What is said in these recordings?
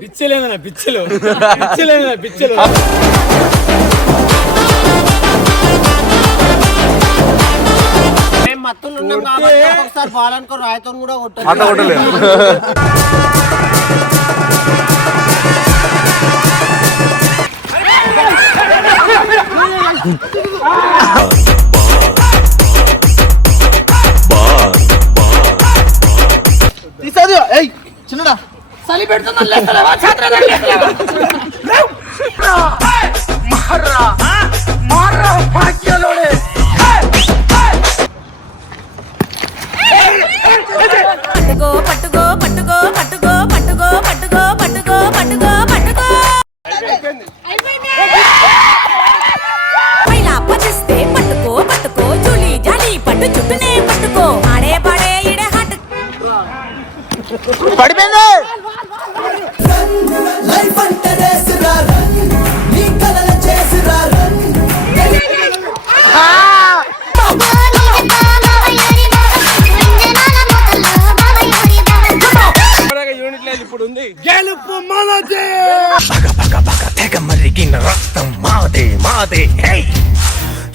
పిచ్చలేదన్నా పిచ్చలు పిచ్చలేదన్నా పిచ్చలు మత్తులు ఉన్నాం కాబట్టి ఒకసారి బాలనుకో రాయితో కూడా కొట్టలేదు. చిన్నడా చలి పెడుతున్నా పట్టుకో పట్టుకో పట్టుకో పట్టుకో పట్టుకో పట్టుకో పట్టుకో పట్టుకో పైలా పచ్చిస్తే పట్టుకో పట్టుకో జూలి జాలి పట్టు చుట్టూనే పట్టుకో ఆడే పాడే ఇడే హాట్ పడిపోయింది. లైఫ్ అంటే రేసురా నీ కలల చేసిరా యూనిట్ లేదు ఇప్పుడు ఉంది. గెలుపు మనదే. తెగ మరిగిన రక్తం మాదే మాదే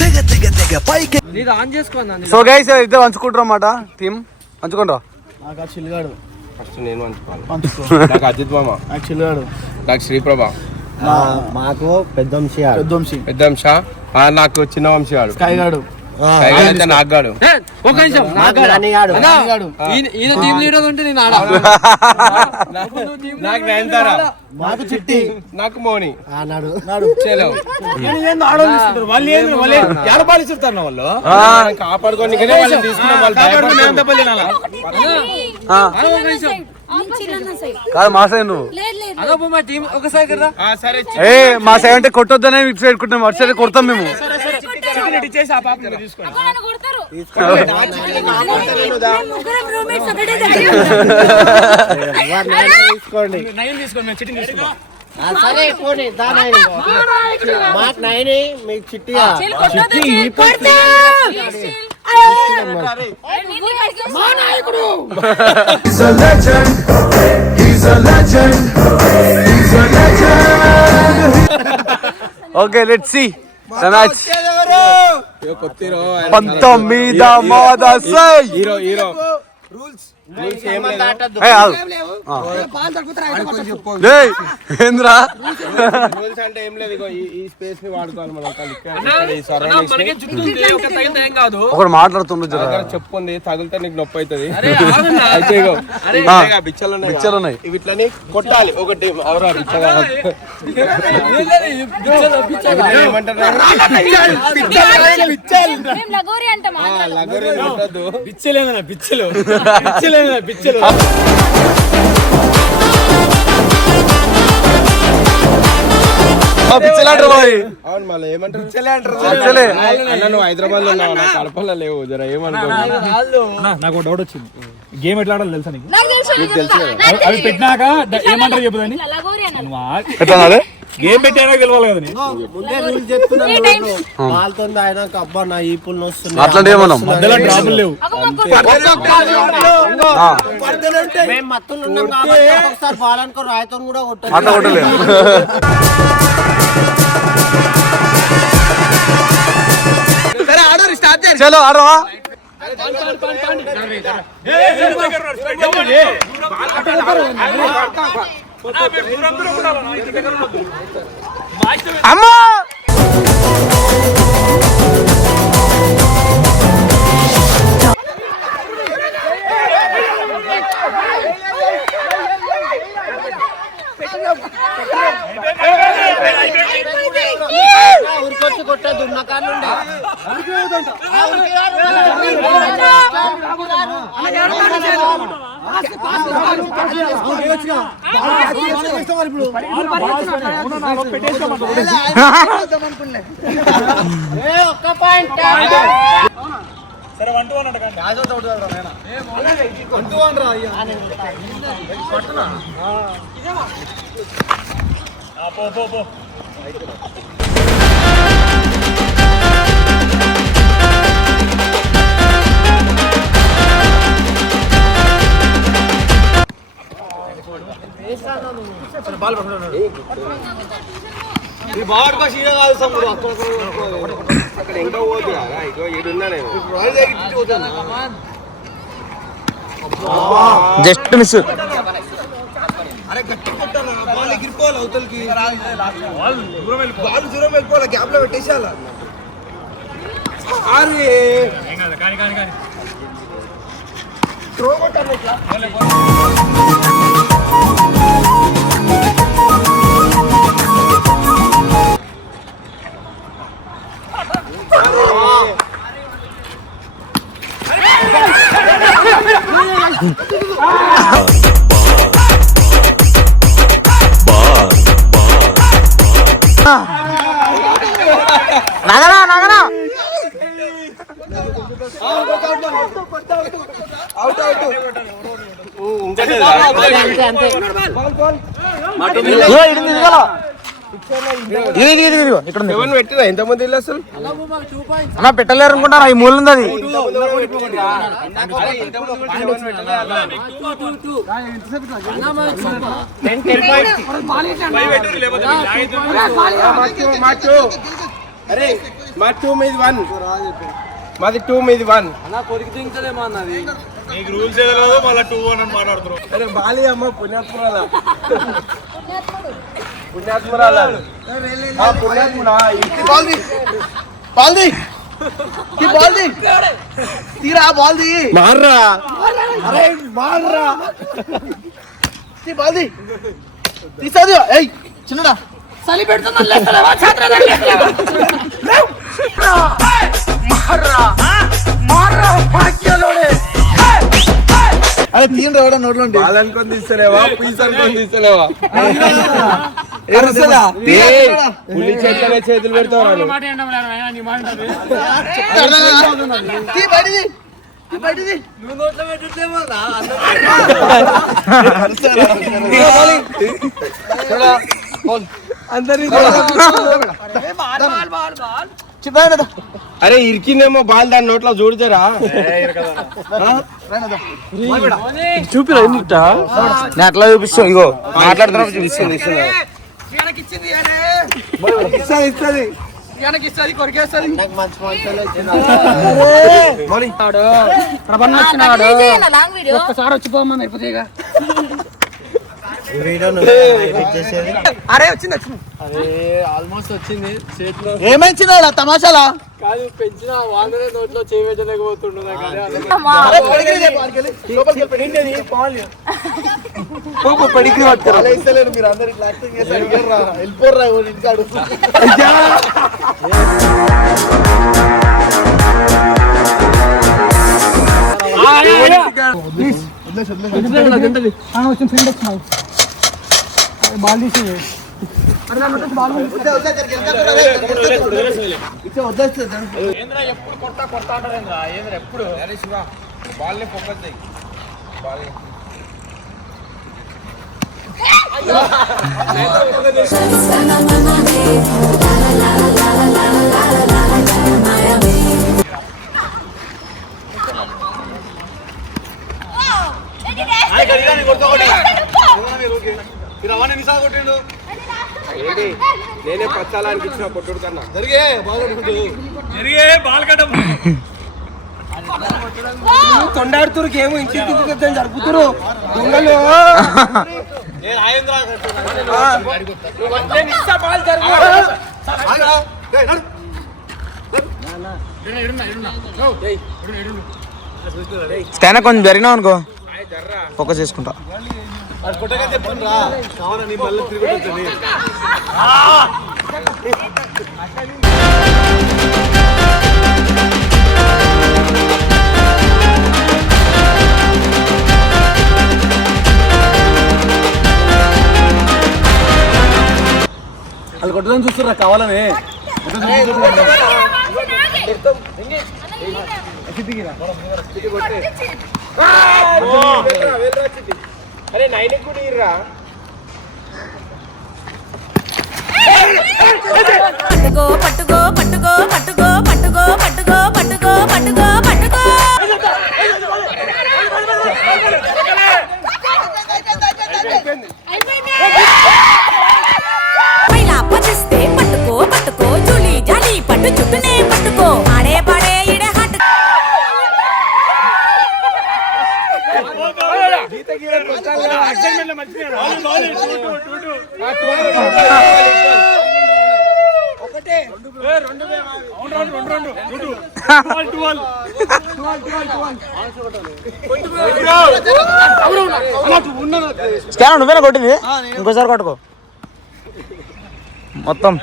తెగ తెగ తెగ పైకి ఇది ఆన్ చేసుకోండి. సో గైస్ ఇద్దరు పంచుకుంటారు అన్నమాట. టీం పంచుకుంటారా? నాకు చిల్లుగాడు ఫస్ట్ నేను పంచుకోవాలి. నాకు అజిత్ మామ, నాకు చిల్లుగాడు, నాకు శ్రీప్రభ, మాకు పెద్దంశ, నాకు చిన్న వంశీ గాడు, స్కైగాడు, నాగాడు. ఒక నిమిషం, ఈయన టీమ్ లీడర్ ఉంటే నేను ఆడా. నాకు నయనతార, మాకు చిట్టి, నాకు మోని నాడు కాపాడుకొని కాదు మా సైడ్ నువ్వు ఏ మా సైడ్ అంటే కొట్టొద్దనే ఇటు సైడ్ కొట్టాం, అటు సైడ్ కొడతాం మేము. సరే పోనీ మాకు నైని మీకు Chitti okay let's see the match. 19 మాదసై హీరో హీరో ఏంద్రా రూల్స్ అంటే ఏం లేదు. ఈ స్పేస్ ని వాడుకోవాలి మనం. ఒకడు మాట్లాడుతుండ్రు చెప్పుంది తగిలితే నీకు నొప్పి అవుతుంది. బిచ్చలు ఉన్నాయి వీటిని కొట్టాలి. ఒకటి ఎవరా బిచ్చగా పిచ్చలేదన్నా పిచ్చలు పిచ్చలేదన్నా పిచ్చలు. అవును మళ్ళీ ఏమంటారు నువ్వు హైదరాబాద్ లో ఉన్నావు, నా కడపలో లేవు. జర ఏమనుకో. నాకు డౌట్ వచ్చింది, గేమ్ ఎట్లా ఆడాలి తెలుసా నీకు? అవి పెట్టినాక ఏమంటారు చెప్పుదని గేమ్ పెట్టాక గెలవాలి కదా. ముందే రూల్స్ చెప్తున్నాను, వాళ్ళతో ఆయనకు అబ్బా నా ఈ పుల్ వస్తుంది అట్లాంటి ఏమన్నా మధ్యలో డ్రాపులు లేవు. మేము మత్తులు ఉన్నాం కాబట్టి ఒకసారి బాలనుకో రాయితో కూడా కొట్టలేదు. చలో ఆడవా. అమ్మా ఉరికొచ్చి కొట్టద్దు ఉన్న కానుండే ఒక్క పాయింట్. సరే 1-1 అంట పో అక్కడ ఇంకా పోతుంది కదా, ఇగో ఈడున్నా నేను. Just miss. అరే గట్టి కొట్టాను, బాల్ ఎగిరిపోవాలి అవతలకి, బాల్ దూరం వెళ్ళిపోవాలి, గ్యాప్ లో పెట్టేసేయాల. అరే త్రో కొట్టాను ఇట్లా. నగనా నగనా అవుట్ అవుట్. ఇక్కడ ఎవరిని పెట్టినా ఎంతమంది ఇల్లు అసలు అన్న పెట్టలేరు అనుకుంటారా, ఈ మూల ఉంది అది. అరే మా 2 మీద 1, మాది 2 మీద 1. నీకు రూల్స్ ఏదో లేదో మళ్ళీ 2-1 అని మాట్లాడుతున్నావు. అరే బాలి అమ్మ పుణ్యాత్మురాల, పుణ్యాత్మురాల, పుణ్యాత్మురా. మార్రా, అరే మార్రా, చిన్నడా చలి పెడుతున్నా లేస్తలేవా? ఛాత్ర లేస్తలేవా? అరే తీయండి ఎవడ నోట్లో బాల్ అనుకొని తీస్తలేవా, పీస్ అనుకొని తీస్తలేవా? పులి చేతిలో చేతులు పెడతావు. అరే ఇరికిందేమో బాల్, దాని నోట్లో చూడతారా? చూపిరా నేను అట్లా చూపిస్తాను. ఇగో మాట్లాడుతున్నప్పుడు చూపిస్తుంది. ఇస్తుంది ఒక్కసారి వచ్చిపోమా అయిపోతాయిగా. అరే వచ్చింది వచ్చింది, అరే ఆల్మోస్ట్ వచ్చింది చేతిలో. ఏమైంది తమాషాలా కాదు, పెంచిన వాళ్ళనే నోట్లో చేయలేకపోతుండే. మీరు అందరు ఇట్లా యాక్టింగ్ చేస్తారు, వెళ్ళిపోర్రా ఇంటికాడు. బాల్ తీసి ఎప్పుడు కొట్టా అంటారు ఎప్పుడు. అరే శివ బాల్ ని ఫోకస్ చేయి, బాల్ ఏంటి నేనే పచ్చాలానికి ఇచ్చిన పొట్టుడు కన్నా. జరిగే బాల్ కట్ట తొండాడుతురు ఏమో ఇంటి జరుపుతురు దొంగలు. స్కాన్ కొంచెం జరిగినావు అనుకో, ఫోకస్ చేసుకుంటా. చెప్పండి కావాలని మళ్ళీ తిరిగి వాళ్ళు కొట్టదని చూస్తున్నా కావాలని. అరే 9 కూడా ఇర్రా. పట్టుకో పట్టుకో పట్టుకో పట్టుకో పట్టుకో పట్టుకో పట్టుకో పట్టుకో పట్టుకో. అయిపోయింది. స్కాన్ నువ్వేనా కొట్టింది ఇంకోసారి కొట్టుకో మొత్తం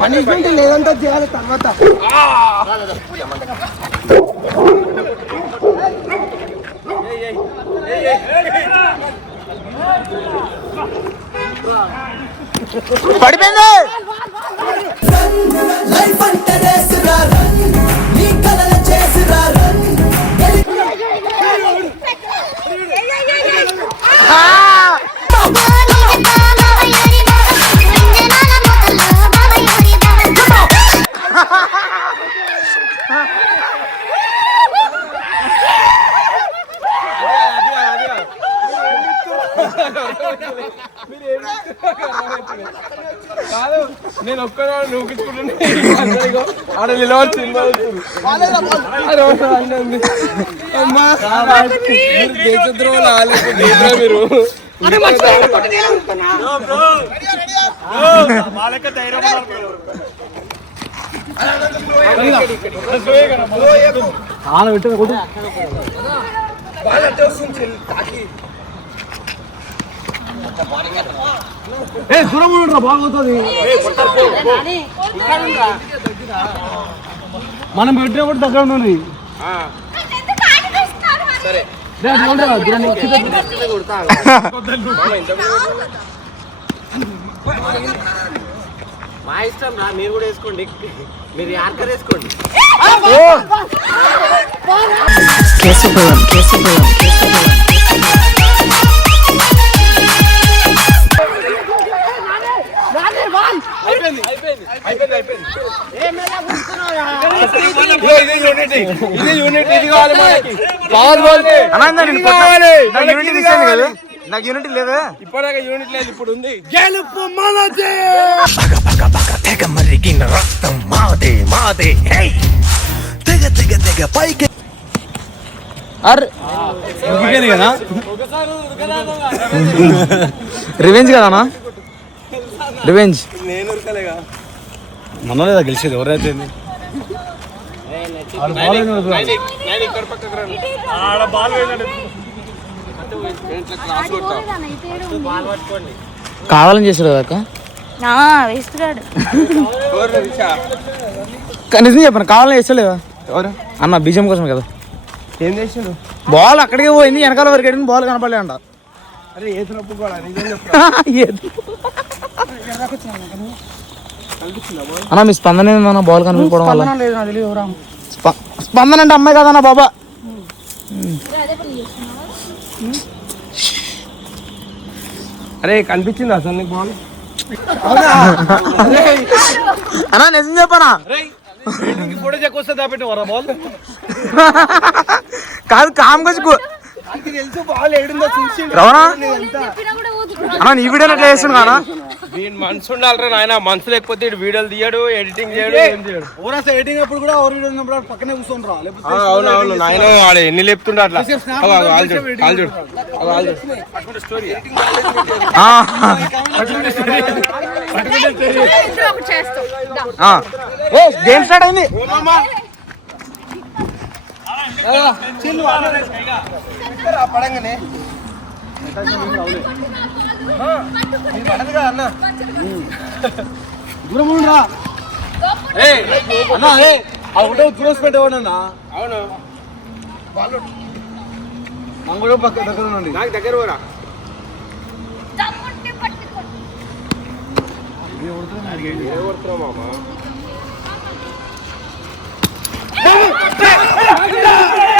పనిష్మెంట్ లేదంటే చేయాలి తర్వాత పడిపోయింది లైఫ్ అంటే రేసురా రన్ నీ కలల చేసిరా రన్ నేను ఒక్కడా నూకించుకుంటున్నా ఆడ నిలవచ్చు అమ్మా దేశద్రోహులు ఆలేక మీరు దూరం ఉండరా బాగుతుంది మనం పెట్టినప్పుడు దగ్గర ఉన్నది మా ఇష్టం రా మీరు కూడా వేసుకోండి మీరు యార్కర్ వేసుకోండి నాకు యూనిటీ లేదా ఇప్పటిదాకా యూనిట్ లేదు ఇప్పుడు ఉంది గెలుపు మనదే తెగ మరిగిన రక్తం మాదే మాదే హే తెగ తెగ తెగ పైకి కదా రివెంజ్ కదనా రివెంజ్ మన లేదా గెలిచేది ఎవరైతే కావాలని చేసాడు కదా వేస్తున్నాడు నిజం చెప్పను కావాలని చేస్తలేదా ఎవరు అన్న బీజం కోసం కదా ఏం చేసిండు బాల్ అక్కడికే పోయింది వెనకాల వరకు వెళ్ళింది బాల్ కనపడలే అంట అరే ఏతునప్పు కూడా అన్న మీ స్పందన ఏందన్న బాల్ కనిపించడం వల్ల స్పందన అంటే అమ్మాయి కదన్నా బాబా అరే కనిపించింది అసలు నీకు బాల్ అన్నా నిజం చెప్పనా ఫోటో చెక్కొస్తే దాపెట్టివరా బాల్ కాదు కామ్కొచ్చి తెలుసు బాల్ ఏడుందో చూసి రవణా అన్నా నీ వీడియోని ఎట్లా చేస్తుంది కానా వీడి మనసు ఉండాలరా నాయన మనసు లేకపోతే వీడియోలు తీయడు ఎడిటింగ్ చేయడు ఏం చేయడు ఎడిటింగ్ అప్పుడు కూడా ఎవరు వీడియో ఉన్నప్పుడు పక్కనే కూర్చోండి అవునవును నాయన వాడు ఎన్ని లేపుతుండ అట్లా గేమ్ స్టార్ట్ అయింది పడంగానే అన్న దూరం ఉండరా అన్నా అదే ఆ ఫోటో క్లోజ్ పెట్టేవాడన్నా అవును మనం కూడా పక్క దగ్గర ఉండండి నాకు దగ్గర పోరా మామా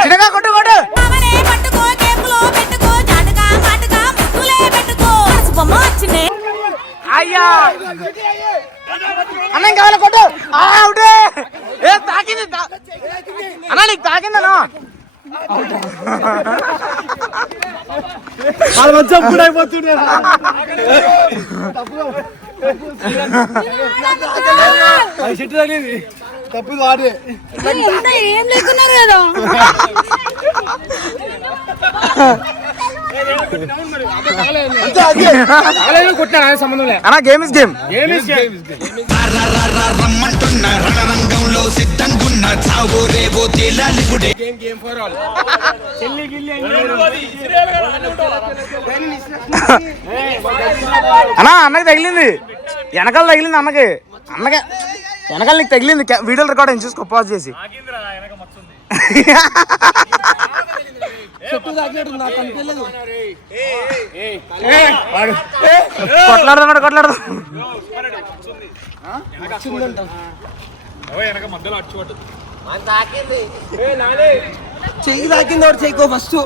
చిన్నగా కొట్టు కొట్టు మామనే పట్టుకో కేపులో పెట్టుకో జాటగా మాటగా ముట్టులే పెట్టుకో బొమ్మ వచ్చింది అయ్యా అన్న ఇంకా కావాలి కొట్టు అవుటే ఏ తాకింది అన్న నీకు తాకిందనా వాళ్ళ మధ్య అప్పుడు అయిపోతుండే చెట్టు తగిలింది తప్పు వాడే ఏం లేకున్నారు కదా అన్నా గేమ్ ఇస్ గేమ్. రమ్మంటున్న రణరంగంలో సిద్ధంగున్న చావో రేవో తేలాలి గుడే. అన్నా అన్నకి తగిలింది, వెనకాల తగిలింది అన్నకి. వెనకాల నీకు తగిలింది. వీడియోలు రికార్డ్ అయింది, చూసుకో పాజ్ చేసి. కొట్లాడదాం. చెయ్యి తాకింది ఒకటి చెయ్యికో ఫస్ట్,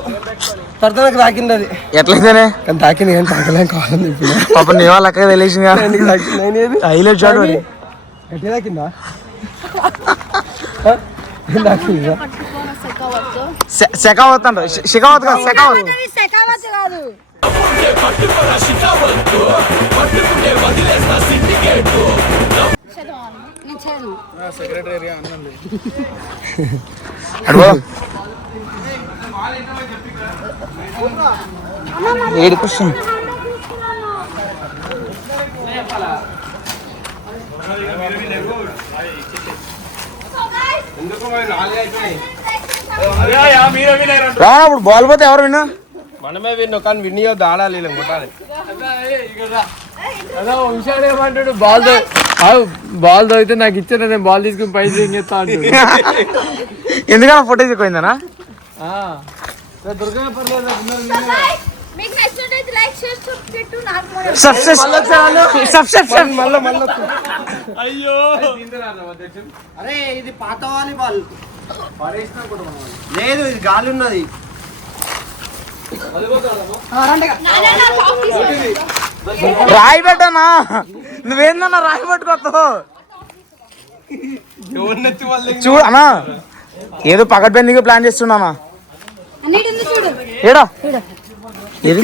తర్వాత నాకు తాకింది అది. ఎట్లయితేనే కానీ తాకింది కానీ తాకలేం కావాలని ఇప్పుడు పాప నీ వాళ్ళ అక్క తెలిసింది హైలైట్ షాట్. ఎట్లా తాకిందా? తాకిందా? శకావత్ అంట. శిఖావత్ కాదు, శకావత్. ఏడు క్వశ్చన్. ఇప్పుడు బాల్ పోతే ఎవరు విన్నా? మనమే విన్ను, కానీ వినియోద్దు, ఆడాలి కొట్టాలి. ఏమంటాడు బాల్ దొరికితే నాకు ఇచ్చాను, నేను బాల్ తీసుకుని పైకి ఇంకెత్తా అంటాడు. ఎందుకన్నా ఫోటోస్ ఎక్కువైందనా? అరే ఇది పాత వాలీబాల్ లేదు, ఇది గాలి ఉన్నది. రాయి పెట్టనా? నువ్వేందన్నా రాయి పట్టుకొస్తావు? చూడు అన్నా, ఏదో పకడ్బందీగా ప్లాన్ చేస్తున్నానా? ఏడా ఏది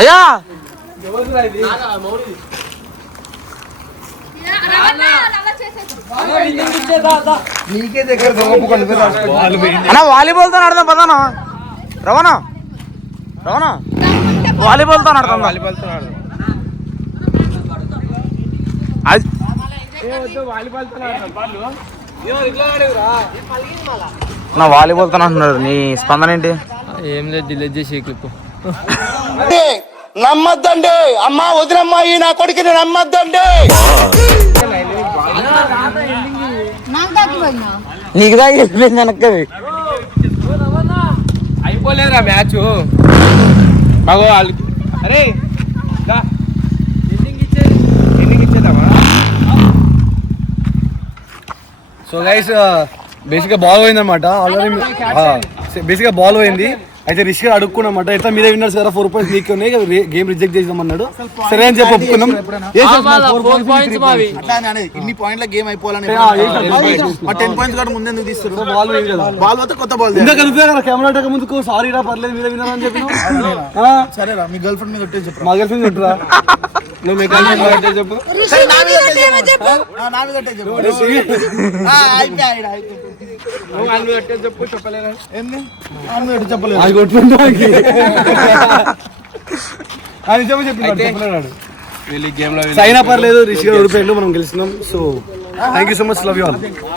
అయ్యా నీకే దగ్గర అన్నా వాలీబాల్ తో ఆడదాం పదానా? రవాణా వాలీబాల్ తో ఆడతాం. నా వాలీబాల్ తో అంటున్నాడు. నీ స్పందన ఏంటి? ఏం లేదు, డిలీట్ చేసి క్లిప్. నమ్మద్దండి అమ్మా, వదినమ్మా, ఈ నా కొడుకుని నమ్మద్దండి. నీకు దాకా వెళ్ళిపోయింది వెనక్కది. అయిపోలేదురా మ్యాచ్. బాగో వాళ్ళకి అరే ఎండింగ్ ఇచ్చేద్దామా? సో గైస్ బేసిక్గా బాల్ పోయింది అనమాట. ఆల్రెడీ బేసిక్గా బాల్ పోయింది. అయితే రిషి అడుక్కున్నమాట, ఎట్లా మీరే విన్నర్స్ కదా, 4 points మీకు ఉన్నాయి, గేమ్ రిజెక్ట్ చేద్దామన్నాడు. సరే అని చెప్పి ఒప్పుకున్నాం. ఇన్ని పాయింట్ల గేమ్ అయిపోవాలని 10 points కూడా ముందెందుకు తీస్తారు? బాల్ పోతే కొత్త బాల్. కెమెరా ముందుకు సారీ రా, పర్లేదు మీరే విన్నర్ అని చెప్పి. సరేరా, మీ గర్ల్ ఫ్రెండ్ మీద కొట్టే చెప్పు. మా గర్ల్ ఫ్రెండ్ కొట్టురా. నువ్వు మీ గర్ల్ ఫ్రెండ్ కొట్టే చెప్పు. నా మీద కొట్టే చెప్పు. నువ్వు ఆయన మీద కొట్టే చెప్పు. చెప్పలేరా? ఏంది ఆయన మీద చెప్పలేదు. అయినా పర్లేదు, రిషి గారు ఓడిపోయిండు, మనం గెలిచినాం. So thank you so much, love you all.